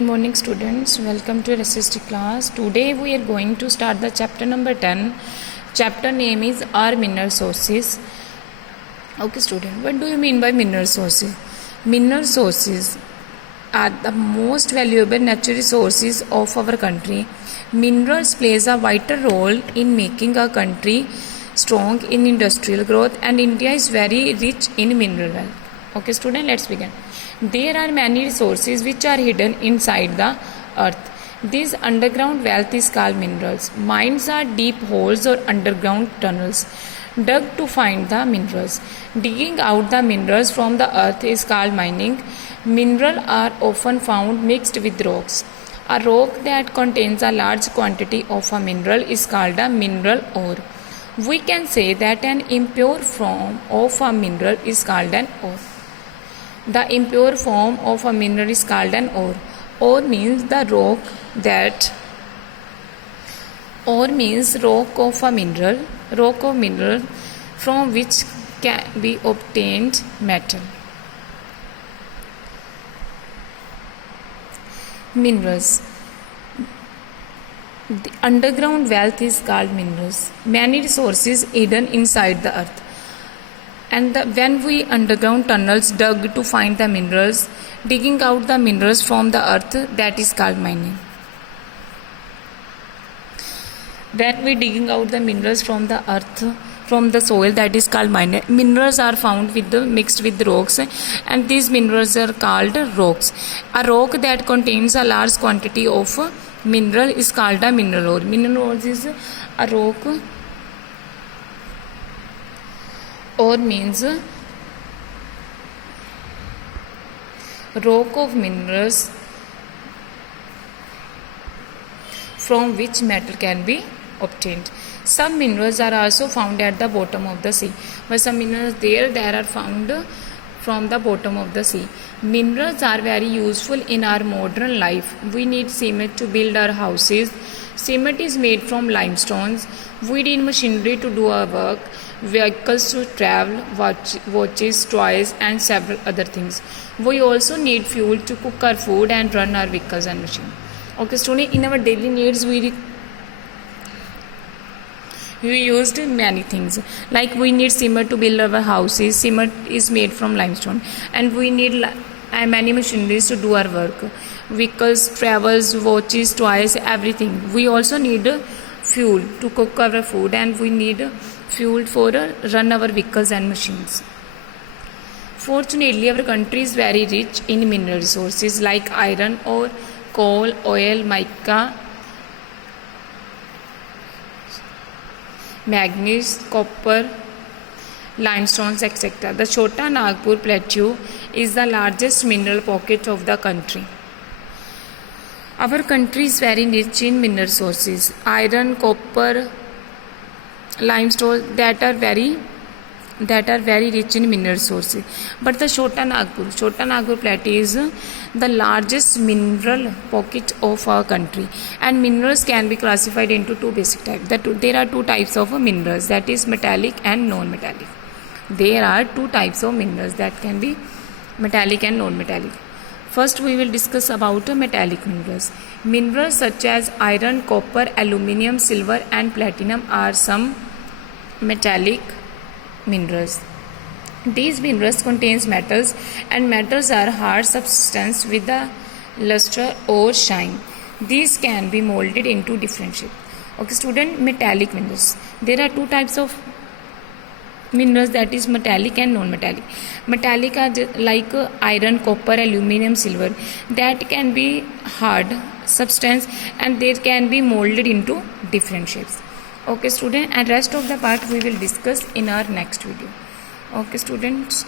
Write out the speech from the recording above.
Morning students, welcome to SST class. Today we are going to start the chapter number 10. Chapter name is Our Mineral Sources. Okay student, what do you mean by mineral sources? Mineral sources are the most valuable natural resources of our country. Minerals plays a vital role in making our country strong in industrial growth, and India is very rich in mineral wealth. Okay student, let's begin. There are many resources which are hidden inside the earth. This underground wealth is called minerals. Mines are deep holes or underground tunnels dug to find the minerals. Digging out the minerals from the earth is called mining. Minerals are often found mixed with rocks. A rock that contains a large quantity of a mineral is called a mineral ore. We can say that an impure form of a mineral is called an ore. The impure form of a mineral is called an ore. Ore means rock of a mineral from which can be obtained metal. Minerals. The underground wealth is called minerals. Many resources hidden inside the earth. And when we underground tunnels dug to find the minerals, digging out the minerals from the earth, that is called mining. When we digging out the minerals from the earth, from the soil, that is called mining. Minerals are found mixed with rocks, and these minerals are called rocks. A rock that contains a large quantity of mineral is called a mineral ore. Mineral ore is a rock. Ore means rock of minerals from which metal can be obtained. Some minerals are also found at the bottom of the sea, but some minerals there are found from the bottom of the sea. Minerals are very useful in our modern life. We need cement to build our houses. Cement is made from limestones. We need machinery to do our work, vehicles to travel, watches, toys, and several other things. We also need fuel to cook our food and run our vehicles and machines. Okay, students, in our daily needs, we used many things. Like we need cement to build our houses. Cement is made from limestone, and we need many machineries to do our work. Vehicles, travels, watches, toys, everything. We also need fuel to cook our food, and we need fuel for run our vehicles and machines. Fortunately, our country is very rich in mineral resources like iron ore, coal, oil, mica, manganese, copper, limestones, etc. The Chota Nagpur Plateau is the largest mineral pocket of the country. Our country is very rich in mineral sources. Iron, copper, limestone that are very rich in mineral sources. But the Chota Nagpur Plateau is the largest mineral pocket of our country. And minerals can be classified into two basic types. There are two types of minerals, that is metallic and non-metallic. There are two types of minerals that can be metallic and non-metallic. First, we will discuss about metallic minerals. Minerals such as iron, copper, aluminium, silver, and platinum are some metallic minerals. These minerals contain metals, and metals are hard substances with a luster or shine. These can be molded into different shapes. Okay, student, metallic minerals. There are two types of minerals, that is metallic and non-metallic. Metallic are like iron, copper, aluminium, silver, that can be hard substance and they can be molded into different shapes. Okay student, and rest of the part we will discuss in our next video. Okay students.